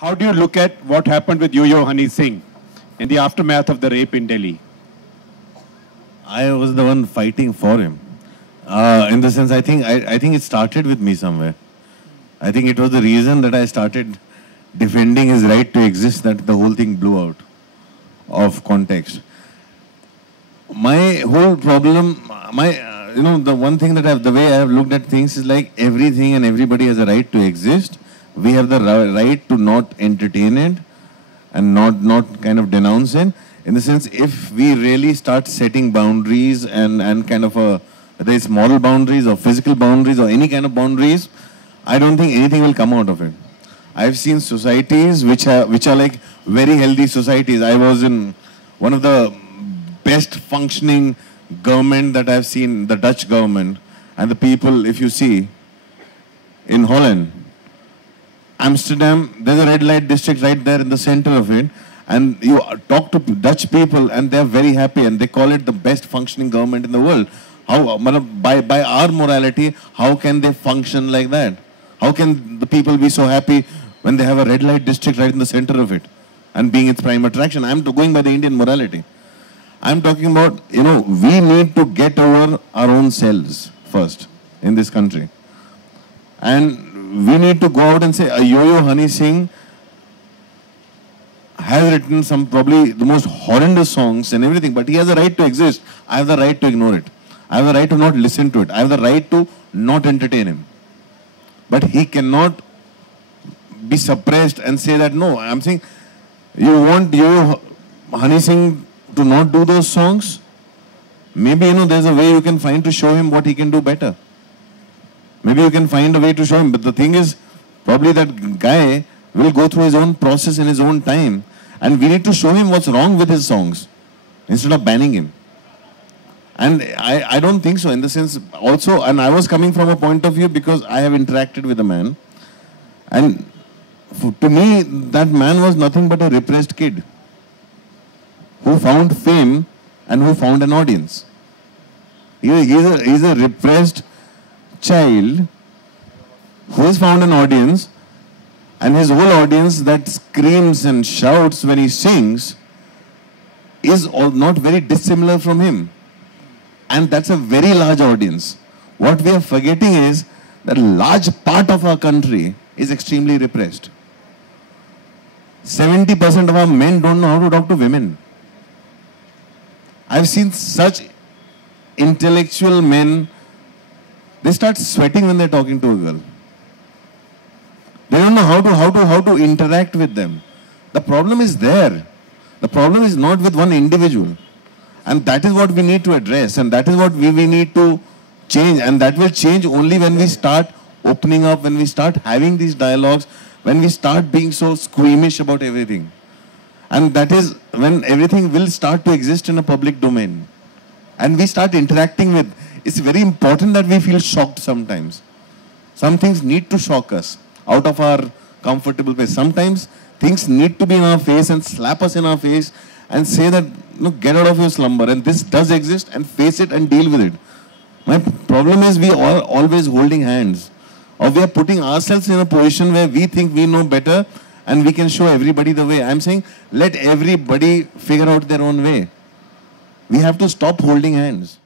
How do you look at what happened with Yo-Yo Honey Singh in the aftermath of the rape in Delhi? I was the one fighting for him. In the sense, I think it started with me somewhere. I think it was the reason that I started defending his right to exist that the whole thing blew out of context. My whole problem, the one thing that the way I have looked at things is like everything and everybody has a right to exist. We have the right to not entertain it and not kind of denounce it. In the sense, if we really start setting boundaries and kind of whether it's moral boundaries or physical boundaries or any kind of boundaries, I don't think anything will come out of it. I've seen societies which are like very healthy societies. I was in one of the best functioning government that I've seen, the Dutch government, and the people, if you see, in Holland, Amsterdam, there's a red light district right there in the center of it, and you talk to Dutch people and they're very happy and they call it the best functioning government in the world. How, by our morality, how can they function like that? How can the people be so happy when they have a red light district right in the center of it and being its prime attraction? I'm going by the Indian morality. I'm talking about, we need to get over our own selves first in this country. And we need to go out and say, Yo-Yo Honey Singh has written some probably the most horrendous songs and everything, but he has a right to exist. I have the right to ignore it. I have the right to not listen to it. I have the right to not entertain him. But he cannot be suppressed and say that, no, I'm saying, you want Yo-Yo Honey Singh to not do those songs? Maybe, there's a way you can find to show him what he can do better. Maybe you can find a way to show him. But the thing is, probably that guy will go through his own process in his own time. And we need to show him what's wrong with his songs instead of banning him. And I don't think so, in the sense also, and I was coming from a point of view because I have interacted with a man. And to me, that man was nothing but a repressed kid who found fame and who found an audience. He's a repressed child who has found an audience, and his whole audience that screams and shouts when he sings is not very dissimilar from him. And that's a very large audience. What we are forgetting is that a large part of our country is extremely repressed. 70% of our men don't know how to talk to women. I've seen such intellectual men, they start sweating when they're talking to a girl. They don't know how to interact with them. The problem is there. The problem is not with one individual. And that is what we need to address, and that is what we need to change, and that will change only when we start opening up, when we start having these dialogues, when we start being so squeamish about everything. And that is when everything will start to exist in a public domain. And we start interacting with, it's very important that we feel shocked sometimes. Some things need to shock us out of our comfortable place. Sometimes things need to be in our face and slap us in our face and say that, get out of your slumber, and this does exist, and face it and deal with it. My problem is we are always holding hands, or we are putting ourselves in a position where we think we know better and we can show everybody the way. I'm saying let everybody figure out their own way. We have to stop holding hands.